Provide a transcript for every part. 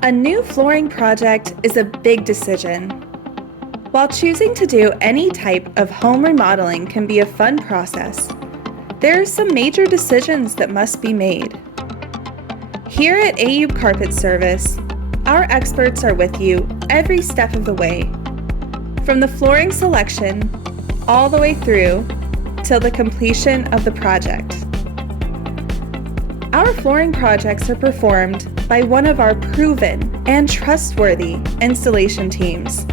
A new flooring project is a big decision. While choosing to do any type of home remodeling can be a fun process, there are some major decisions that must be made. Here at Ayoub Carpet Service, our experts are with you every step of the way, from the flooring selection all the way through till the completion of the project. Our flooring projects are performed by one of our proven and trustworthy installation teams,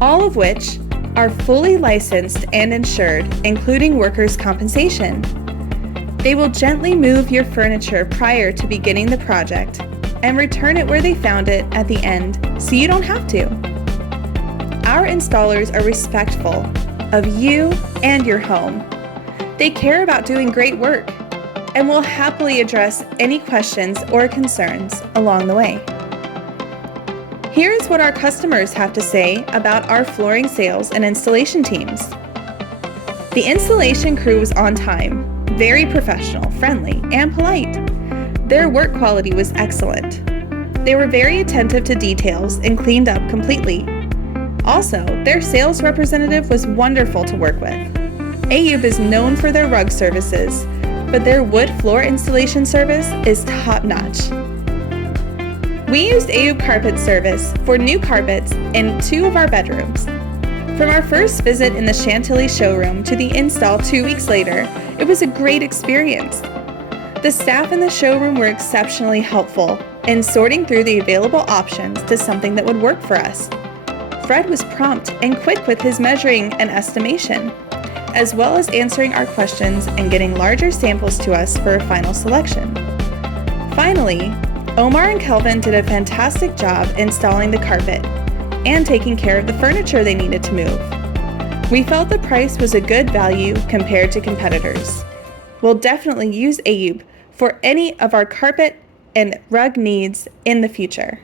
all of which are fully licensed and insured, including workers' compensation. They will gently move your furniture prior to beginning the project and return it where they found it at the end, so you don't have to. Our installers are respectful of you and your home. They care about doing great work and will happily address any questions or concerns along the way. Here's what our customers have to say about our flooring sales and installation teams. The installation crew was on time, very professional, friendly, and polite. Their work quality was excellent. They were very attentive to details and cleaned up completely. Also, their sales representative was wonderful to work with. Ayoub is known for their rug services, but their wood floor installation service is top-notch. We used Ayoub Carpet Service for new carpets in 2 of our bedrooms. From our first visit in the Chantilly showroom to the install 2 weeks later, it was a great experience. The staff in the showroom were exceptionally helpful in sorting through the available options to something that would work for us. Fred was prompt and quick with his measuring and estimation, as well as answering our questions and getting larger samples to us for a final selection. Finally, Omar and Kelvin did a fantastic job installing the carpet and taking care of the furniture they needed to move. We felt the price was a good value compared to competitors. We'll definitely use Ayoub for any of our carpet and rug needs in the future.